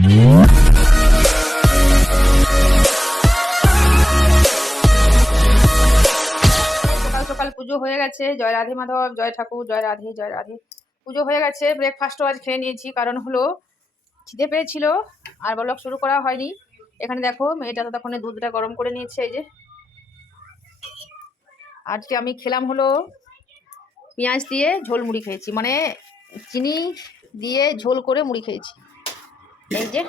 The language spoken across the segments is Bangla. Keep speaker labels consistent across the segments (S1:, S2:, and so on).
S1: সকাল সকাল পুজো হয়ে গেছে। জয় রাধে মাধব, জয় ঠাকুর, জয় রাধে জয় রাধে। পুজো হয়ে গেছে ব্রেকফাস্টও আজ খেয়ে নিয়েছি। কারণ হলো খিদে পেয়েছিল, আর ব্লগ শুরু করা হয়নি। এখানে দেখো, মেয়েটা তো তখন দুধটা গরম করে নিয়েছে, এই যে। আজকে আমি খেলাম হলো পেঁয়াজ দিয়ে ঝোল মুড়ি খেয়েছি। মানে চিনি দিয়ে ঝোল করে মুড়ি খেয়েছি। এই যে,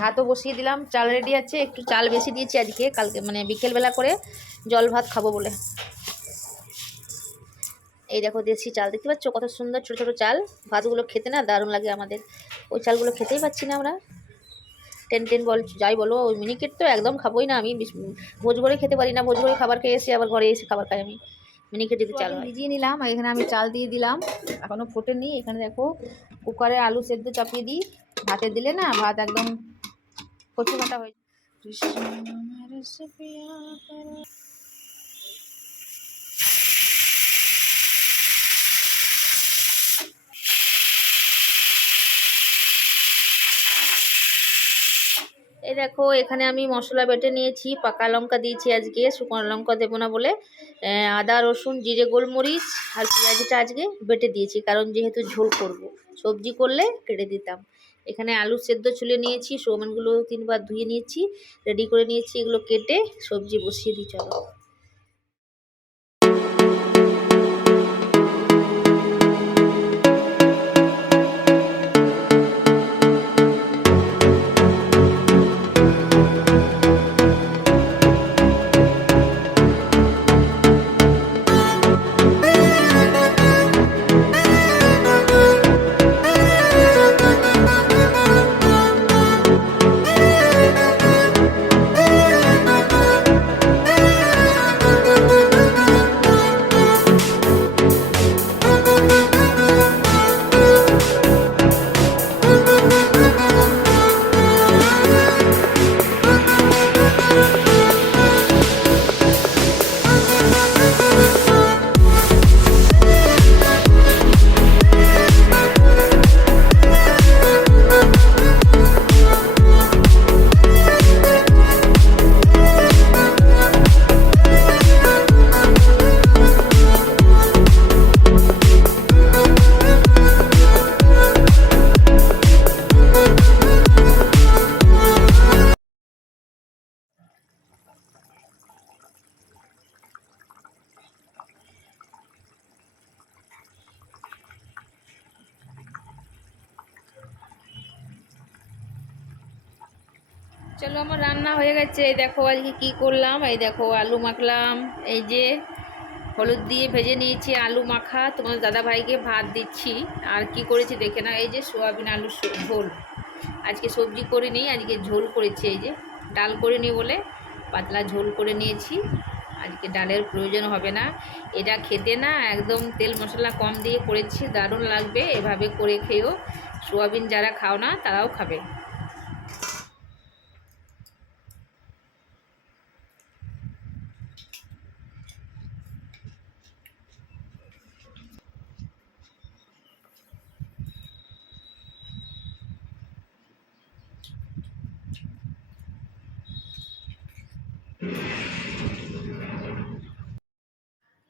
S1: ভাতও বসিয়ে দিলাম, চাল রেডি আছে, একটু চাল বেশি দিয়েছি আজকে, কালকে মানে বিকেলবেলা করে জল ভাত খাব বলে। এই দেখো দেশি চাল, দেখতে পাচ্ছ কত সুন্দর ছোটো ছোটো চাল, ভাতগুলো খেতে না দারুণ লাগে আমাদের। ওই চালগুলো খেতেই পাচ্ছি না আমরা। টেন টেন বল, যাই বলো, ওই মিনিকেট তো একদম খাবোই না আমি ভোজ করে খেতে পারি না, ভোজ করে খাবার খেয়ে এসে আবার ঘরে এসে খাবার খাই আমি। মিনিকেট যদি চাল ভিজিয়ে নিলাম আর এখানে আমি চাল দিয়ে দিলাম। এখনও ফোটেনি। এখানে দেখো কুকারে আলু সেদ্ধ চাপিয়ে দিই। ভাতে দিলে না ভাত একদম কচু কাটা হয়ে কৃষ্ণ আমার সে পিয়া করো। এই দেখো, এখানে আমি মশলা বেটে নিয়েছি, পাকা লঙ্কা দিয়েছি আজকে, শুকনো লঙ্কা দেবো না বলে। আদা, রসুন, জিরে, গোলমরিচ আর পেঁয়াজটা আজকে বেটে দিয়েছি, কারণ যেহেতু ঝোল করব। সবজি করলে কেটে দিতাম। এখানে আলু সেদ্ধ ছুলে নিয়েছি, সোমেনগুলো তিনবার ধুয়ে নিয়েছি, রেডি করে নিয়েছি, এগুলো কেটে সবজি বসিয়ে দিই, চলো। চলো, আমার রান্না হয়ে গেছে। এই দেখো আজকে কি করলাম? এই দেখো আলু মাখলাম। এই যে হলুদ দিয়ে ভেজে নিয়েছি আলু মাখা। তোমার দাদা ভাইকে ভাত দিচ্ছি। আর কি করেছি দেখে না এই যে সোয়াবিন আলু ঝোল। আজকে সবজি করিনি আজকে ঝোল করেছি। এই যে ডাল করিনি বলে পাতলা ঝোল করে নিয়েছি। আজকে ডালের প্রয়োজন হবে না। এটা খেতে না একদম তেল মশলা কম দিয়ে করেছি। দারুণ লাগবে। এভাবে করে খেয়েও। সোয়াবিন যারা খাও না, তারাও খাবে।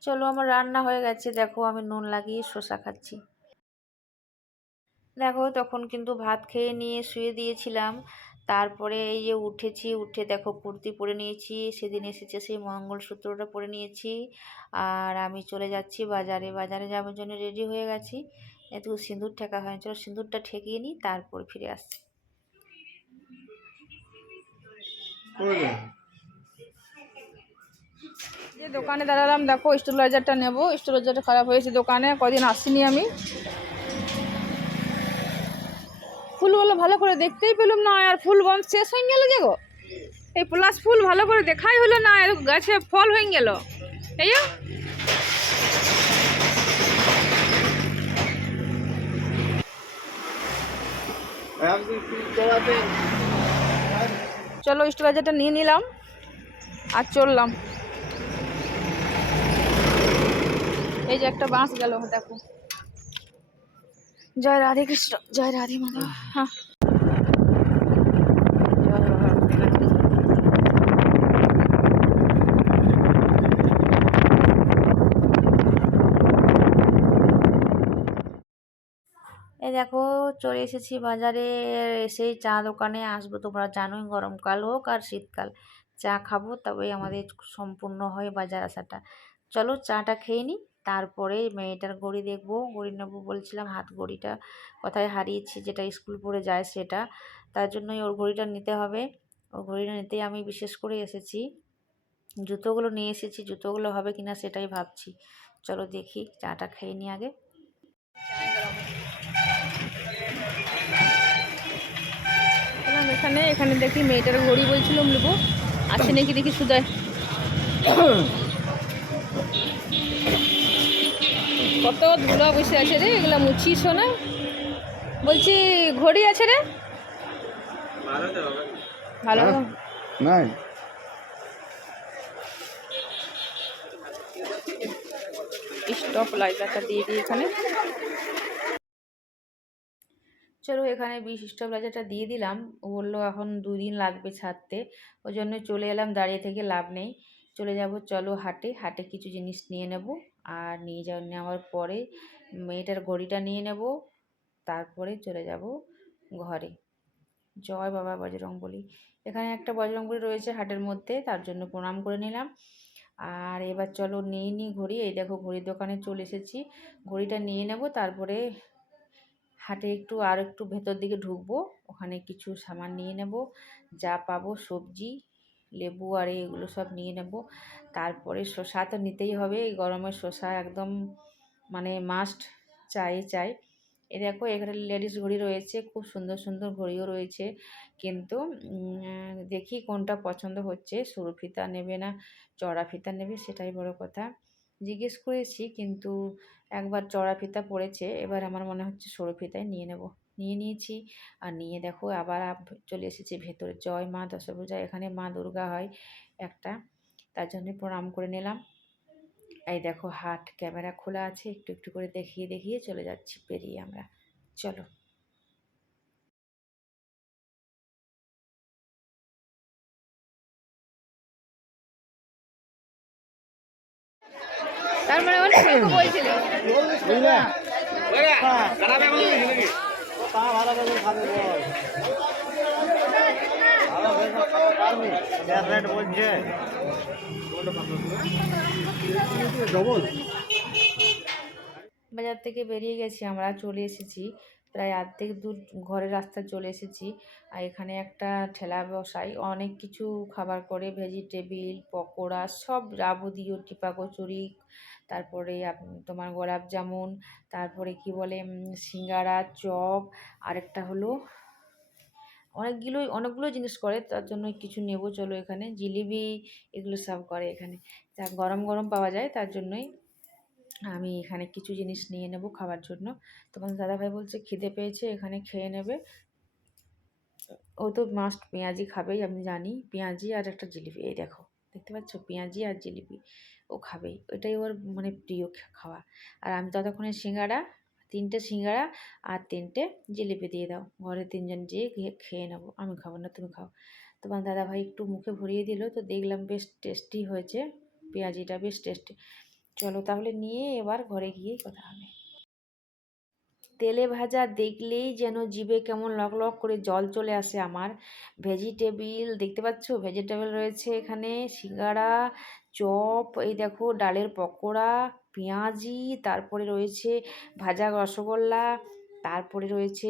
S1: চলো আমার রান্না হয়ে গেছে। দেখো আমি নুন লাগিয়ে শসা খাচ্ছি। দেখো তখন কিন্তু ভাত খেয়ে নিয়ে শুয়ে দিয়েছিলাম। তারপরে এই যে উঠেছি, উঠে দেখো কুর্তি পরে নিয়েছি, সেদিন এসেছে সেই মঙ্গলসূত্রটা পরে নিয়েছি। আর আমি চলে যাচ্ছি বাজারে। বাজারে যাওয়ার জন্য রেডি হয়ে গেছি। এত সিঁদুর ঠেকা হয় চলো সিঁদুরটা ঠেকিয়ে নিই, তারপর ফিরে আসছি। যে দোকানে দাঁড়ালাম, দেখো, স্টেবিলাইজারটা নেব। স্টেবিলাইজারটা খারাপ হয়েছে দোকানে, কদিন আসিনি আমি। ফুলগুলো ভালো করে দেখতেই পেলাম না, আর ফুল বম শেষ হয়ে গেল যে গো। এই প্লাস ফুল ভালো করে দেখাই হলো না আর গাছে ফল হয়ে গেল। এই। চলো, স্টেবিলাইজারটা নিয়ে নিলাম, আর চললাম। এই যে একটা বাঁশ গেল দেখো। জয় রাধে কৃষ্ণ জয় রাধে মাধব। হ্যাঁ। এই দেখো চলে এসেছি বাজারে এসেই চা দোকানে আসব তোমরা জানোই গরমকাল হোক আর শীতকাল। চা খাব তবে আমাদের সম্পূর্ণ হয় বাজার আসাটা। চলো চাটা খেয়ে নিই তারপরে মেয়েটার ঘড়ি দেখব। ঘড়ি নেব বলছিলাম, হাত ঘড়িটা কোথায় হারিয়েছি, যেটা স্কুল পড়ে যায় সেটা। তার জন্যই ওর ঘড়িটা নিতে হবে। ওর ঘড়িটা নিতেই আমি বিশেষ করে এসেছি। জুতোগুলো নিয়ে এসেছি, জুতোগুলো হবে কিনা সেটাই ভাবছি। চলো দেখি, চাটা খেয়ে নি আগে।
S2: এখানে এখানে দেখি মেয়েটার ঘড়ি বলছিলাম নেব আছে নাকি দেখি সুদায় কত ধুলা বসে আছে রে এগুলা মুছিস না। বলছি ঘড়ি আছে রে? ভালো
S3: নাই।
S2: স্টপ লাইটারটা দিয়ে দিই এখানে।
S1: চলো এখানে বিশ স্টেবিলাইজারটা দিয়ে দিলাম। বলল এখন দুদিন লাগবে ছাড়তে। ওই জন্য চলে এলাম দাঁড়িয়ে থেকে লাভ নেই। চলে যাব চলো হাটে। হাটে কিছু জিনিস নিয়ে নেব। আর নিয়ে যাওয়া নেওয়ার পরে মেয়েটার ঘড়িটা নিয়ে নেব, তারপরে চলে যাব ঘরে। জয় বাবা বজরং বলি এখানে একটা বজরং বলি রয়েছে হাটের মধ্যে, তার জন্য প্রণাম করে নিলাম। আর এবার চলো নিয়ে নিই ঘড়ি। এই দেখো ঘড়ির দোকানে চলে এসেছি। ঘড়িটা নিয়ে নেব, তারপরে হাটে একটু আর একটু ভেতর দিকে ঢুকবো। ওখানে কিছু সামান নিয়ে নেব, যা পাবো সবজি লেবু আর এগুলো সব নিয়ে নেব। তারপরে শসা তো নিতেই হবে, এই গরমে শসা একদম মানে মাস্ট চাই চাই। এ দেখো, এখানে লেডিস ঘড়ি রয়েছে, খুব সুন্দর সুন্দর ঘড়িও রয়েছে। কিন্তু দেখি কোনটা পছন্দ হচ্ছে। সরু ফিতা নেবে না চড়া ফিতা নেবে, সেটাই বড় কথা। জিজ্ঞেস করেছি, কিন্তু একবার চড়া ফিতা পড়েছে, এবার আমার মনে হচ্ছে সরু ফিতাই নিয়ে নেব। নিয়ে নিয়েছি। আর নিয়ে দেখো আবার চলে এসেছি ভেতরে। জয় মা দশভূজা এখানে মা দুর্গা হয় একটা। তার জন্য প্রণাম করে নিলাম। এই দেখো হাট ক্যামেরা খোলা আছে একটু একটু করে দেখিয়ে দেখিয়ে চলে যাচ্ছি পেরিয়ে আমরা। চলো।
S2: তার মানে বলছিল।
S3: পা ভালো করে ভালো বলছে।
S1: বাজার থেকে বেরিয়ে গেছি আমরা চলে এসেছি। প্রায় অর্ধেক দূর ঘরের রাস্তায় চলে এসেছি। আর এখানে একটা ঠেলা বসাই। অনেক কিছু খাবার করে, ভেজিটেবিল, পকোড়া, সব যাবতীয় টিপা কচুরি তারপরে তোমার গোলাপ জামুন, তারপরে কি বলে সিঙ্গারা, চপ, আরেকটা হলো অনেকগুলোই অনেকগুলো জিনিস করে, তার জন্য কিছু নেব, চলো এখানে। জিলিপি এগুলো সব করে এখানে। যা গরম গরম পাওয়া যায়, তার জন্যই আমি এখানে কিছু জিনিস নিয়ে নেব খাবার জন্য। তখন দাদাভাই বলছে, খিদে পেয়েছে, এখানে খেয়ে নেবে। ও তো মাস্ট পেঁয়াজি খাবেই, আমি জানি। পেঁয়াজি আর একটা জিলিপি, এই দেখো, দেখতে পাচ্ছ? পেঁয়াজি আর জিলিপি, ও খাবেই। ওটাই ওর মানে প্রিয় খাওয়া। আর আমি ততক্ষণে সিঙ্গাড়া, তিনটে সিঙ্গাড়া আর তিনটে জিলিপি দিয়ে দাও। ঘরে তিনজন যেয়ে গিয়ে খেয়ে নেব। আমি খাব না, তুমি খাও। তোমার দাদাভাই একটু মুখে ভরিয়ে দিল, তো দেখলাম বেশ টেস্টি হয়েছে। পেঁয়াজিটা বেশ টেস্টি চলো তাহলে নিয়ে এবার ঘরে গিয়েই কথা হবে। তেলে ভাজা দেখলেই যেন জিভে কেমন লক লক করে জল চলে আসে আমার। ভেজিটেবিল, দেখতে পাচ্ছ? ভেজিটেবল রয়েছে এখানে, সিঙ্গাড়া, চপ, এই দেখো ডালের পকোড়া, পেঁয়াজি, তারপরে রয়েছে ভাজা রসগোল্লা, তারপরে রয়েছে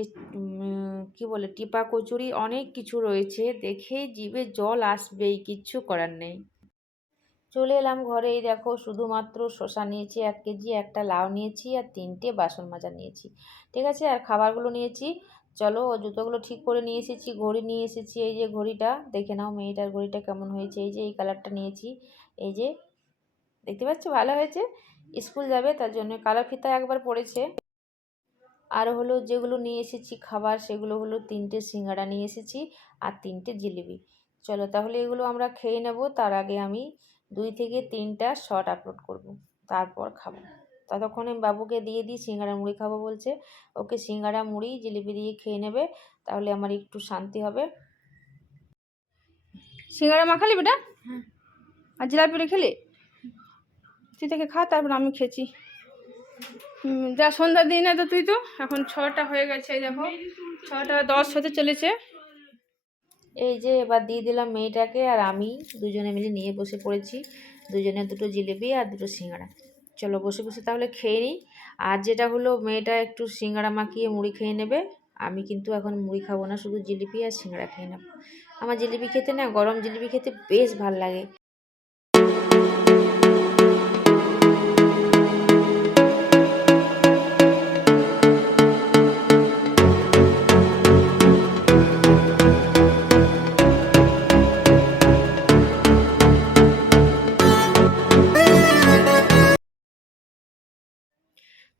S1: কি বলে, টিপা কচুরি, অনেক কিছু রয়েছে। দেখেই জিভে জল আসবেই, কিচ্ছু করার নেই। চলে এলাম ঘরে। এই দেখো, শুধুমাত্র শসা নিয়েছি, এক কেজি, একটা লাউ নিয়েছি আর তিনটে বাসন মাজা নিয়েছি। ঠিক আছে? আর খাবারগুলো নিয়েছি। চলো ও জুতোগুলো ঠিক করে নিয়ে এসেছি, ঘড়ি নিয়ে এসেছি। এই যে ঘড়িটা, দেখে নাও মেয়েটার ঘড়িটা কেমন হয়েছে। এই যে এই কালারটা নিয়েছি। এই যে, দেখতে পাচ্ছ? ভালো হয়েছে? স্কুল যাবে, তার জন্য কালার ফিতা একবার পড়েছে। আর হলো, যেগুলো নিয়ে এসেছি খাবার, সেগুলো হলো তিনটে সিঙ্গাড়া নিয়ে এসেছি আর তিনটে জিলিপি। চলো, তাহলে এগুলো আমরা খেয়ে নেব। তার আগে আমি দুই থেকে তিনটা শর্ট আপলোড করব তারপর খাব। ততক্ষণে বাবুকে দিয়ে দিই সিঙ্গাড়া মুড়ি খাব বলছে। ওকে সিঙ্গাড়া মুড়ি জিলিপি দিয়ে খেয়ে নেবে তাহলে আমার একটু শান্তি হবে।
S2: সিঙ্গারা মাখালি বেটা? আর জিলাপি রেখেলি তুই থেকে খা তারপর আমি খেয়েছি। যা সন্ধ্যা দিই না তো তুই তো? এখন ছটা হয়ে গেছে দেখো। ছটা দশ হতে চলেছে।
S1: এই যে এবার দিয়ে দিলাম মেয়েটাকে আর আমি দুজনে মিলে নিয়ে বসে পড়েছি। দুজনে দুটো জিলিপি আর দুটো সিঙ্গাড়া। চলো বসে বসে তাহলে খেয়ে নিই। আর যেটা হলো মেয়েটা একটু সিঙ্গাড়া মাখিয়ে মুড়ি খেয়ে নেবে। আমি কিন্তু এখন মুড়ি খাব না, শুধু জিলিপি আর সিঙ্গাড়া খেয়ে নেব। আমার জিলিপি খেতে না, গরম জিলিপি খেতে বেশ ভালো লাগে।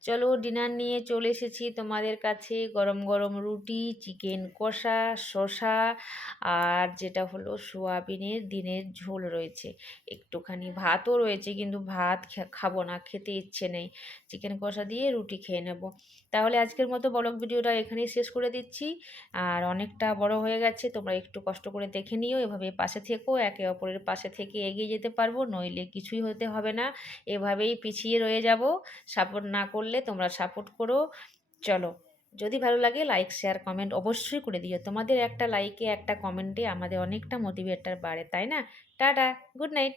S1: চলো ডিনার নিয়ে চলে এসেছি তোমাদের কাছে। গরম গরম রুটি, চিকেন কষা, শসা আর যেটা হলো সোয়াবিনের দিনের ঝোল রয়েছে। একটুখানি ভাতও রয়েছে কিন্তু ভাত খাব না, খেতে ইচ্ছে নেই। চিকেন কষা দিয়ে রুটি খেয়ে নেব। তাহলে আজকের মতো ব্লগ ভিডিওটা এখানেই শেষ করে দিচ্ছি। আর অনেকটা বড় হয়ে গেছে, তোমরা একটু কষ্ট করে দেখে নিও। এভাবে পাশে থেকো, একে অপরের পাশে থেকে এগিয়ে যেতে পারব, নইলে কিছুই হতে হবে না। এভাবেই পিছিয়ে রয়ে যাব। সাপোর্ট না করলে তোমরা সাপোর্ট করো। চলো, যদি ভালো লাগে লাইক শেয়ার কমেন্ট অবশ্যই করে দিও। তোমাদের একটা লাইকে একটা কমেন্টে আমাদের অনেকটা মোটিভেটার বাড়ে, তাই না? Tata good night